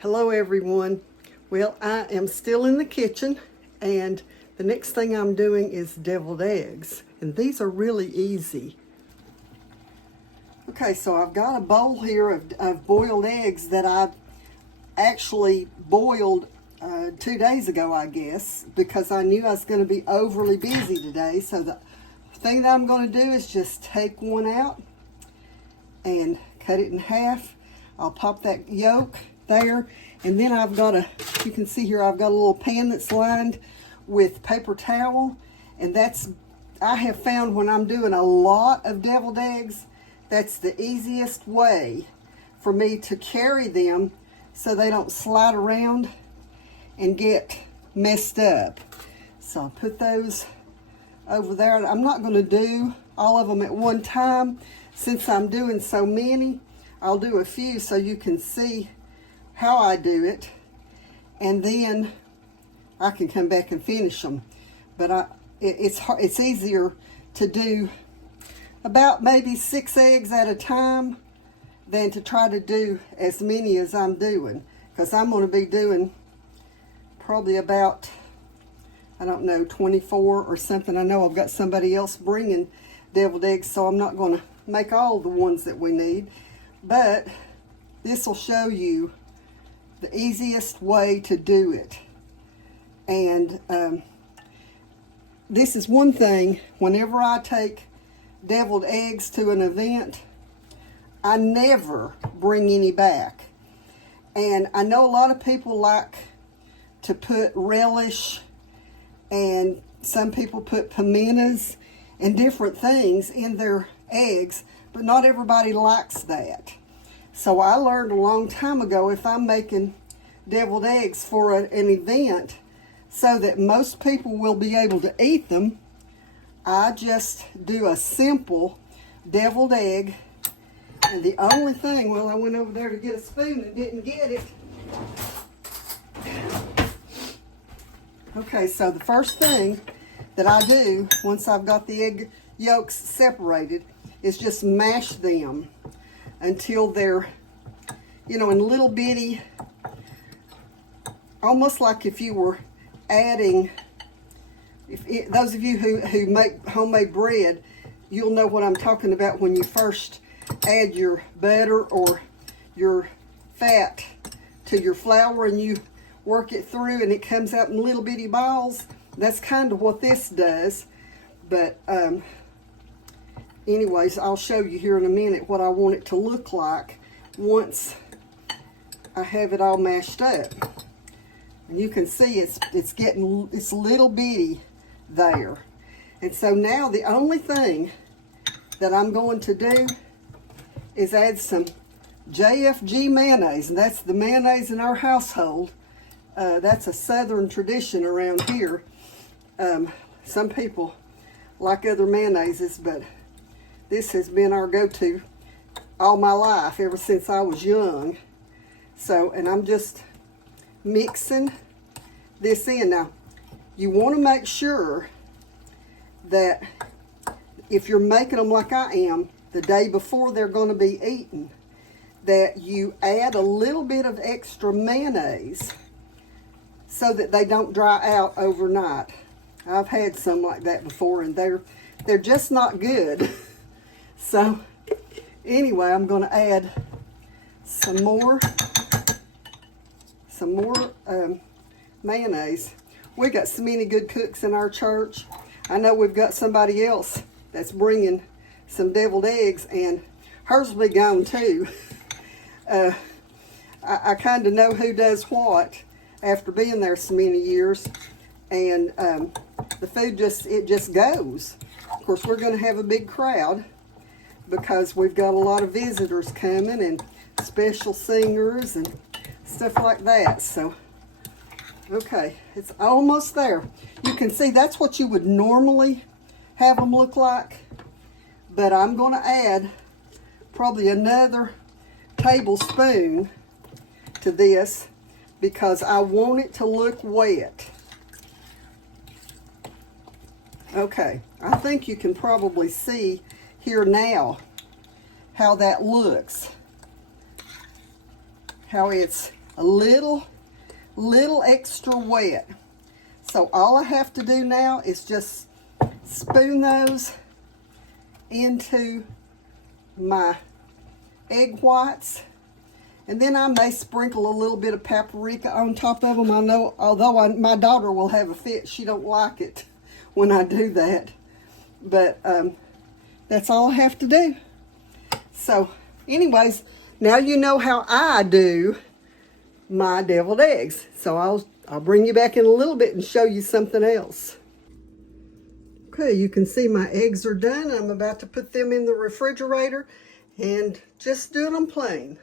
Hello everyone. Well, I am still in the kitchen and the next thing I'm doing is deviled eggs, and these are really easy. Okay, so I've got a bowl here of boiled eggs that I've actually boiled 2 days ago, I guess, because I knew I was going to be overly busy today. So the thing that I'm going to do is just take one out and cut it in half. I'll pop that yolk there, and then I've got you can see here, I've got a little pan that's lined with paper towel, and I have found when I'm doing a lot of deviled eggs, that's the easiest way for me to carry them so they don't slide around and get messed up. So I'll put those over there. I'm not going to do all of them at one time. Since I'm doing so many, I'll do a few so you can see how I do it, and then I can come back and finish them. But it's easier to do about maybe 6 eggs at a time than to try to do as many as I'm doing, because I'm going to be doing probably about, I don't know, 24 or something. I know I've got somebody else bringing deviled eggs, so I'm not going to make all the ones that we need, but this will show you the easiest way to do it. And this is one thing, whenever I take deviled eggs to an event, I never bring any back. And I know a lot of people like to put relish, and some people put pimentas and different things in their eggs, but not everybody likes that. So I learned a long time ago, if I'm making deviled eggs for an event so that most people will be able to eat them, I just do a simple deviled egg. And the only thing, well, I went over there to get a spoon and didn't get it. Okay, so the first thing that I do once I've got the egg yolks separated is just mash them until they're, in little bitty, almost like if you were adding, those of you who make homemade bread, you'll know what I'm talking about when you first add your butter or your fat to your flour and you work it through and it comes out in little bitty balls. That's kind of what this does. But anyways, I'll show you here in a minute what I want it to look like once I have it all mashed up. And you can see it's little bitty there. And so now the only thing that I'm going to do is add some JFG mayonnaise, and that's the mayonnaise in our household. That's a southern tradition around here. Some people like other mayonnaises, but this has been our go-to all my life, ever since I was young. So, and I'm just mixing this in. Now, you want to make sure that if you're making them like I am, the day before they're going to be eaten, that you add a little bit of extra mayonnaise so that they don't dry out overnight. I've had some like that before, and they're just not good. So anyway, I'm going to add some more mayonnaise. We got so many good cooks in our church. I know we've got somebody else that's bringing some deviled eggs, and hers will be gone too. I kind of know who does what after being there so many years, and the food just goes. Of course, we're going to have a big crowd because we've got a lot of visitors coming and special singers and stuff like that. So, okay, it's almost there. You can see that's what you would normally have them look like, but I'm going to add probably another tablespoon to this because I want it to look wet. Okay, I think you can probably see here now how that looks. How it's a little extra wet. So all I have to do now is just spoon those into my egg whites. And then I may sprinkle a little bit of paprika on top of them. I know, although my daughter will have a fit, she don't like it when I do that. But that's all I have to do. So anyways, now you know how I do my deviled eggs. So I'll bring you back in a little bit and show you something else. Okay, you can see my eggs are done. I'm about to put them in the refrigerator and just doing them plain.